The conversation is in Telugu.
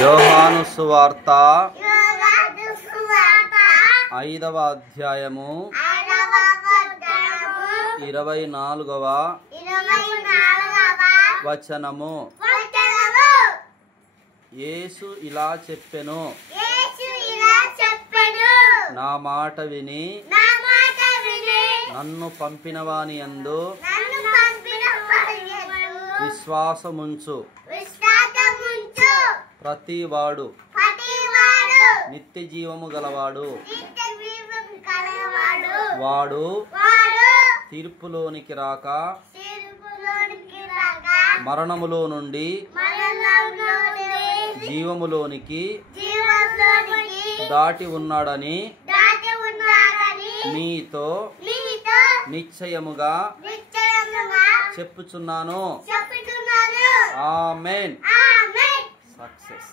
యోహాను సువార్త 5వ అధ్యాయము 24వ వచనము. యేసు ఇలా చెప్పెను, నా మాట విని నన్ను పంపినవాని యందు విశ్వాసముంచు. ప్రతివాడు నిత్య జీవము గలవాడు. వాడు తీర్పులోనికి రాక మరణములో నుండి జీవములోనికి దాటి ఉన్నాడని మీతో నిశ్చయముగా చెప్పుచున్నాను. ఆమేన్. సక్సెస్.